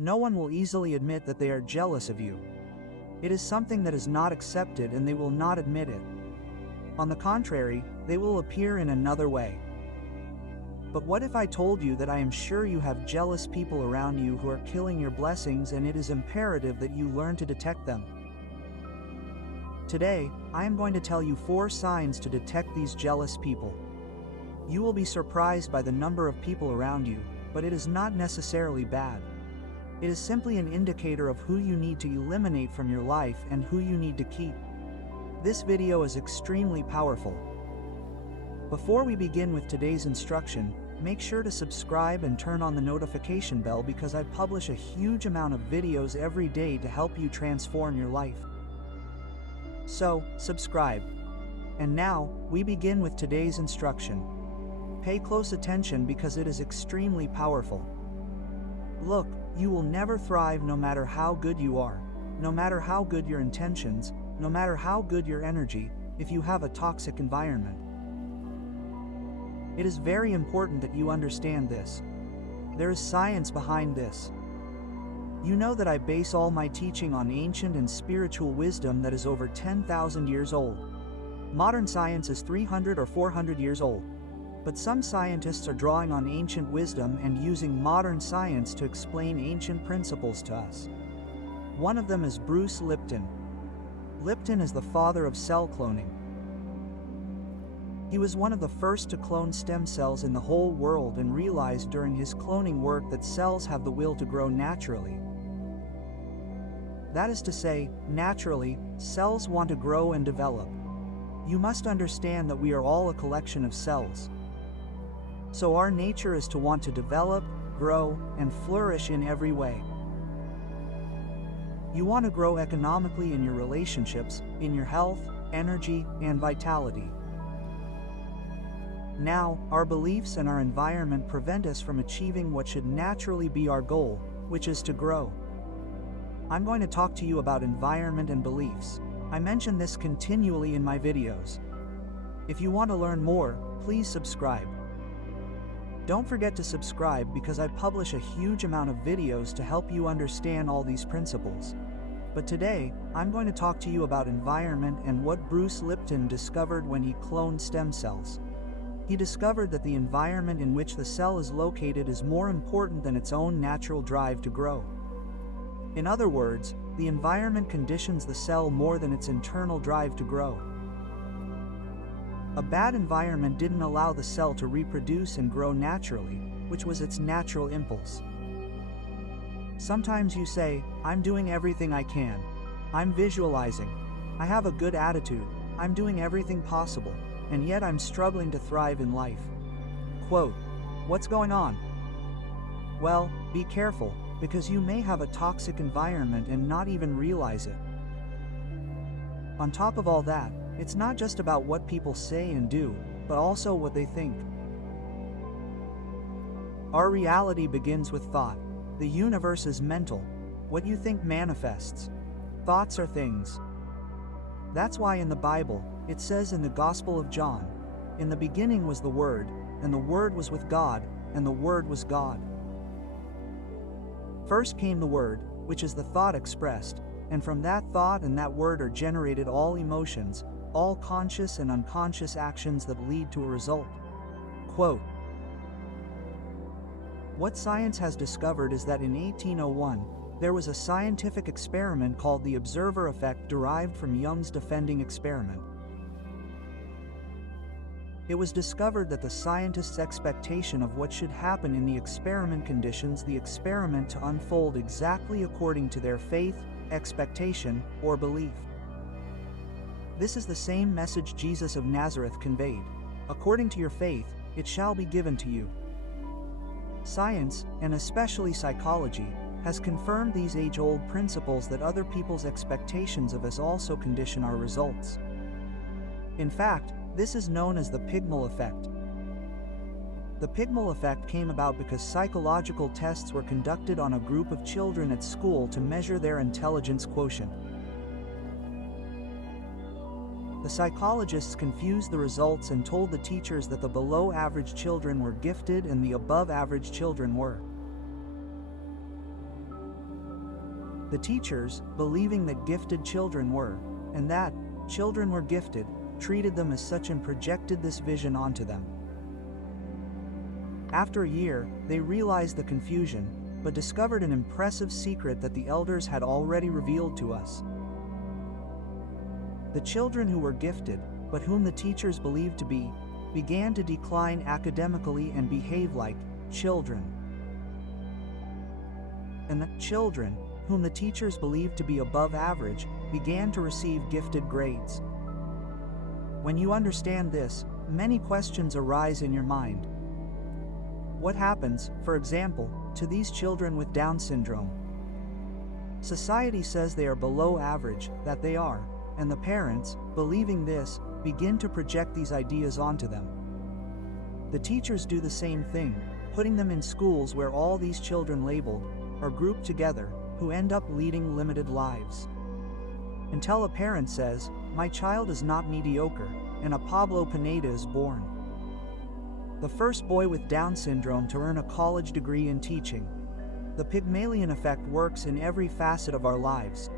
No one will easily admit that they are jealous of you. It is something that is not accepted and they will not admit it. On the contrary, they will appear in another way. But what if I told you that I am sure you have jealous people around you who are killing your blessings, and it is imperative that you learn to detect them? Today, I am going to tell you 4 signs to detect these jealous people. You will be surprised by the number of people around you, but it is not necessarily bad. It is simply an indicator of who you need to eliminate from your life and who you need to keep. This video is extremely powerful. Before we begin with today's instruction, make sure to subscribe and turn on the notification bell because I publish a huge amount of videos every day to help you transform your life. So, subscribe. And now, we begin with today's instruction. Pay close attention because it is extremely powerful. Look, you will never thrive no matter how good you are, no matter how good your intentions, no matter how good your energy, if you have a toxic environment. It is very important that you understand this. There is science behind this. You know that I base all my teaching on ancient and spiritual wisdom that is over 10,000 years old. Modern science is 300 or 400 years old. But some scientists are drawing on ancient wisdom and using modern science to explain ancient principles to us. One of them is Bruce Lipton. Lipton is the father of cell cloning. He was one of the first to clone stem cells in the whole world and realized during his cloning work that cells have the will to grow naturally. That is to say, naturally, cells want to grow and develop. You must understand that we are all a collection of cells. So our nature is to want to develop, grow, and flourish in every way. You want to grow economically in your relationships, in your health, energy, and vitality. Now, our beliefs and our environment prevent us from achieving what should naturally be our goal, which is to grow. I'm going to talk to you about environment and beliefs. I mention this continually in my videos. If you want to learn more, please subscribe. Don't forget to subscribe because I publish a huge amount of videos to help you understand all these principles. But today, I'm going to talk to you about environment and what Bruce Lipton discovered when he cloned stem cells. He discovered that the environment in which the cell is located is more important than its own natural drive to grow. In other words, the environment conditions the cell more than its internal drive to grow. A bad environment didn't allow the cell to reproduce and grow naturally, which was its natural impulse. Sometimes you say, I'm doing everything I can. I'm visualizing. I have a good attitude. I'm doing everything possible. And yet I'm struggling to thrive in life. Quote, what's going on? Well, be careful, because you may have a toxic environment and not even realize it. On top of all that, it's not just about what people say and do, but also what they think. Our reality begins with thought. The universe is mental. What you think manifests. Thoughts are things. That's why in the Bible, it says in the Gospel of John, in the beginning was the Word, and the Word was with God, and the Word was God. First came the Word, which is the thought expressed, and from that thought and that word are generated all emotions, all conscious and unconscious actions that lead to a result. Quote, what science has discovered is that in 1801, there was a scientific experiment called the observer effect derived from Young's defending experiment. It was discovered that the scientists' expectation of what should happen in the experiment conditions the experiment to unfold exactly according to their faith, expectation, or belief. This is the same message Jesus of Nazareth conveyed. According to your faith, it shall be given to you. Science, and especially psychology, has confirmed these age-old principles that other people's expectations of us also condition our results. In fact, this is known as the pygmal effect. The pygmal effect came about because psychological tests were conducted on a group of children at school to measure their intelligence quotient. The psychologists confused the results and told the teachers that the below-average children were gifted and the above-average children were. The teachers, believing that gifted children were, and that children were gifted, treated them as such and projected this vision onto them. After a year, they realized the confusion, but discovered an impressive secret that the elders had already revealed to us. The children who were gifted, but whom the teachers believed to be, began to decline academically and behave like children. And the children, whom the teachers believed to be above average, began to receive gifted grades. When you understand this, many questions arise in your mind. What happens, for example, to these children with Down syndrome? Society says they are below average, that they are, and the parents, believing this, begin to project these ideas onto them. The teachers do the same thing, putting them in schools where all these children labeled, are grouped together, who end up leading limited lives. Until a parent says, "My child is not mediocre," and a Pablo Pineda is born. The first boy with Down syndrome to earn a college degree in teaching. The Pygmalion effect works in every facet of our lives.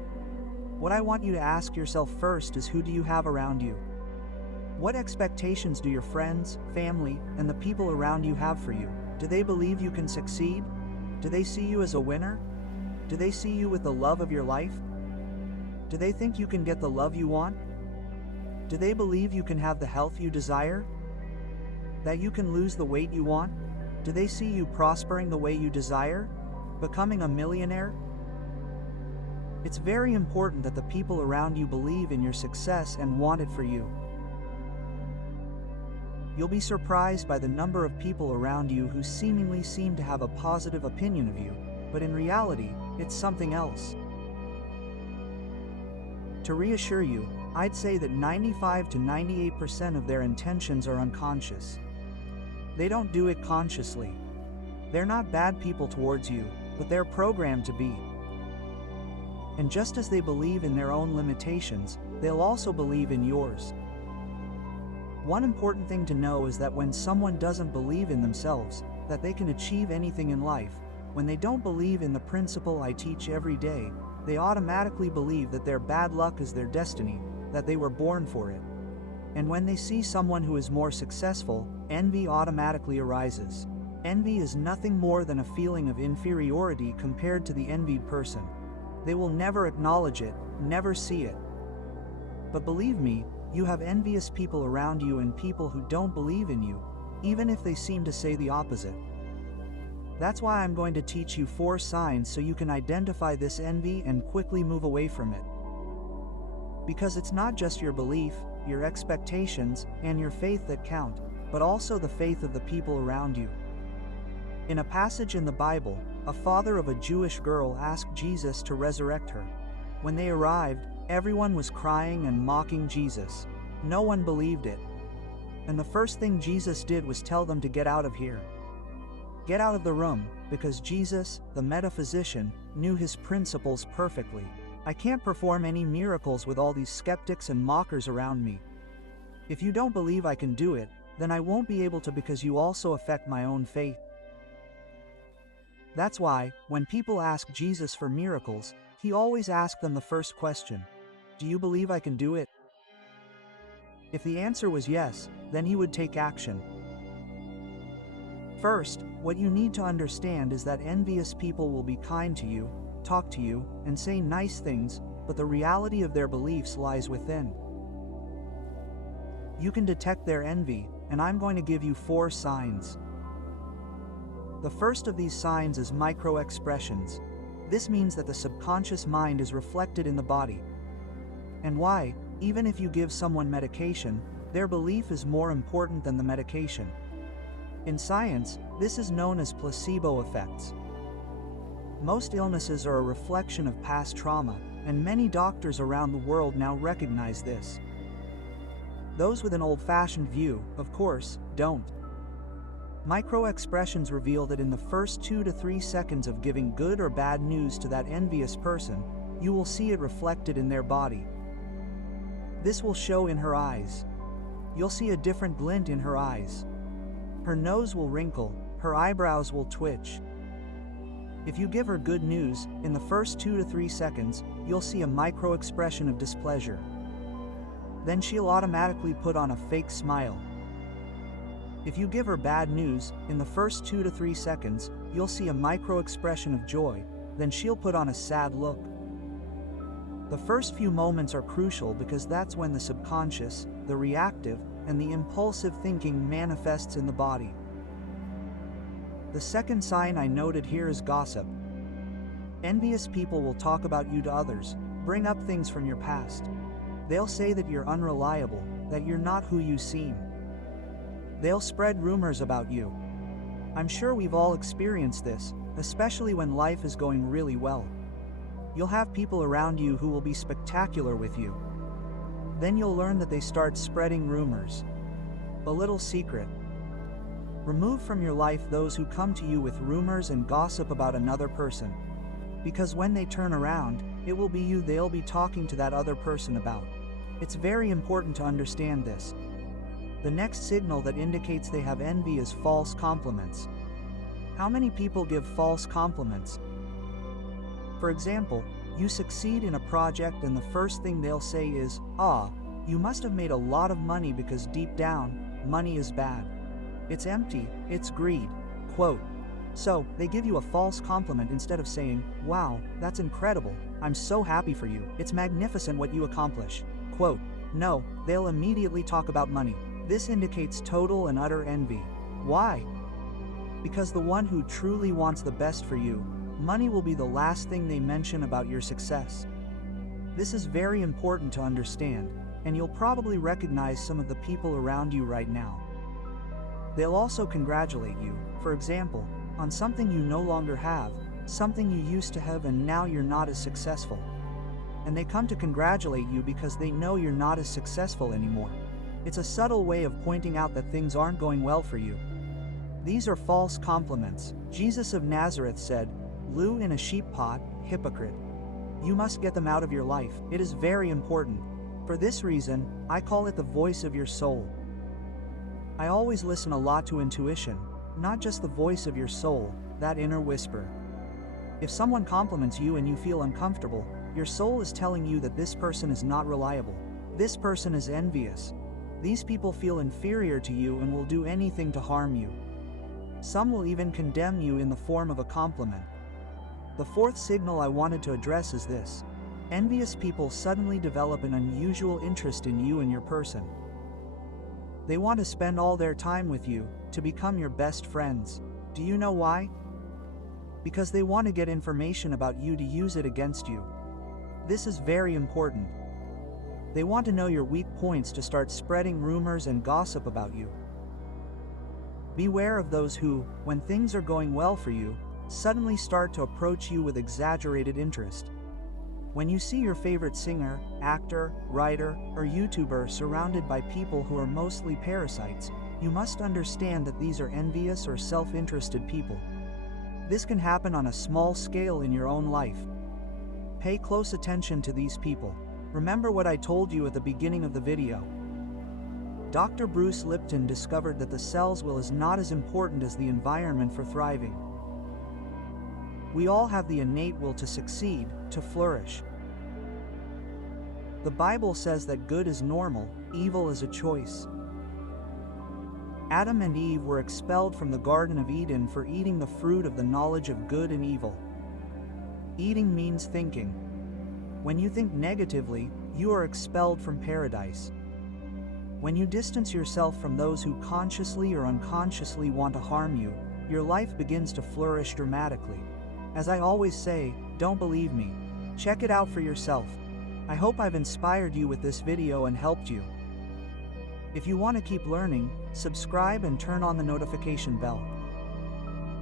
What I want you to ask yourself first is, who do you have around you? What expectations do your friends, family, and the people around you have for you? Do they believe you can succeed? Do they see you as a winner? Do they see you with the love of your life? Do they think you can get the love you want? Do they believe you can have the health you desire? That you can lose the weight you want? Do they see you prospering the way you desire? Becoming a millionaire? It's very important that the people around you believe in your success and want it for you. You'll be surprised by the number of people around you who seemingly seem to have a positive opinion of you, but in reality, it's something else. To reassure you, I'd say that 95 to 98% of their intentions are unconscious. They don't do it consciously. They're not bad people towards you, but they're programmed to be. And just as they believe in their own limitations, they'll also believe in yours. One important thing to know is that when someone doesn't believe in themselves, that they can achieve anything in life, when they don't believe in the principle I teach every day, they automatically believe that their bad luck is their destiny, that they were born for it. And when they see someone who is more successful, envy automatically arises. Envy is nothing more than a feeling of inferiority compared to the envied person. They will never acknowledge it, never see it. But believe me, you have envious people around you and people who don't believe in you, even if they seem to say the opposite. That's why I'm going to teach you 4 signs so you can identify this envy and quickly move away from it. Because it's not just your belief, your expectations, and your faith that count, but also the faith of the people around you. In a passage in the Bible, a father of a Jewish girl asked Jesus to resurrect her. When they arrived, everyone was crying and mocking Jesus. No one believed it. And the first thing Jesus did was tell them to get out of here. Get out of the room, because Jesus, the metaphysician, knew his principles perfectly. I can't perform any miracles with all these skeptics and mockers around me. If you don't believe I can do it, then I won't be able to, because you also affect my own faith. That's why, when people ask Jesus for miracles, he always asked them the first question: do you believe I can do it? If the answer was yes, then he would take action. First, what you need to understand is that envious people will be kind to you, talk to you, and say nice things, but the reality of their beliefs lies within. You can detect their envy, and I'm going to give you 4 signs. The first of these signs is micro-expressions. This means that the subconscious mind is reflected in the body. And why, even if you give someone medication, their belief is more important than the medication. In science, this is known as placebo effects. Most illnesses are a reflection of past trauma, and many doctors around the world now recognize this. Those with an old-fashioned view, of course, don't. Micro-expressions reveal that in the first 2 to 3 seconds of giving good or bad news to that envious person, you will see it reflected in their body. This will show in her eyes. You'll see a different glint in her eyes. Her nose will wrinkle, her eyebrows will twitch. If you give her good news, in the first 2 to 3 seconds, you'll see a micro expression of displeasure. Then she'll automatically put on a fake smile. If you give her bad news, in the first 2 to 3 seconds, you'll see a micro expression of joy, then she'll put on a sad look. The first few moments are crucial because that's when the subconscious, the reactive, and the impulsive thinking manifests in the body. The second sign I noted here is gossip. Envious people will talk about you to others, bring up things from your past. They'll say that you're unreliable, that you're not who you seem. They'll spread rumors about you. I'm sure we've all experienced this, especially when life is going really well. You'll have people around you who will be spectacular with you. Then you'll learn that they start spreading rumors. A little secret. Remove from your life those who come to you with rumors and gossip about another person. Because when they turn around, it will be you they'll be talking to that other person about. It's very important to understand this. The next signal that indicates they have envy is false compliments. How many people give false compliments? For example, you succeed in a project and the first thing they'll say is, "Ah, you must have made a lot of money," because deep down, money is bad. It's empty, it's greed. Quote. So, they give you a false compliment instead of saying, "Wow, that's incredible, I'm so happy for you, it's magnificent what you accomplish." Quote. No, they'll immediately talk about money. This indicates total and utter envy. Why? Because the one who truly wants the best for you, money will be the last thing they mention about your success. This is very important to understand, and you'll probably recognize some of the people around you right now. They'll also congratulate you, for example, on something you no longer have, something you used to have and now you're not as successful. And they come to congratulate you because they know you're not as successful anymore. It's a subtle way of pointing out that things aren't going well for you. These are false compliments. Jesus of Nazareth said, "Lou in a sheep pot, hypocrite." You must get them out of your life. It is very important. For this reason, I call it the voice of your soul. I always listen a lot to intuition, not just the voice of your soul, that inner whisper. If someone compliments you and you feel uncomfortable, your soul is telling you that this person is not reliable. This person is envious. These people feel inferior to you and will do anything to harm you. Some will even condemn you in the form of a compliment. The fourth signal I wanted to address is this. Envious people suddenly develop an unusual interest in you and your person. They want to spend all their time with you, to become your best friends. Do you know why? Because they want to get information about you to use it against you. This is very important. They want to know your weak points to start spreading rumors and gossip about you. Beware of those who, when things are going well for you, suddenly start to approach you with exaggerated interest. When you see your favorite singer, actor, writer, or YouTuber surrounded by people who are mostly parasites, you must understand that these are envious or self-interested people. This can happen on a small scale in your own life. Pay close attention to these people. Remember what I told you at the beginning of the video. Dr. Bruce Lipton discovered that the cell's will is not as important as the environment for thriving. We all have the innate will to succeed, to flourish. The Bible says that good is normal, evil is a choice. Adam and Eve were expelled from the Garden of Eden for eating the fruit of the knowledge of good and evil. Eating means thinking. When you think negatively, you are expelled from paradise. When you distance yourself from those who consciously or unconsciously want to harm you, your life begins to flourish dramatically. As I always say, don't believe me. Check it out for yourself. I hope I've inspired you with this video and helped you. If you want to keep learning, subscribe and turn on the notification bell.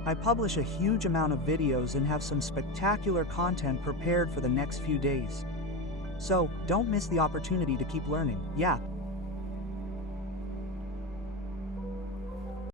I publish a huge amount of videos and have some spectacular content prepared for the next few days. So, don't miss the opportunity to keep learning. Yeah,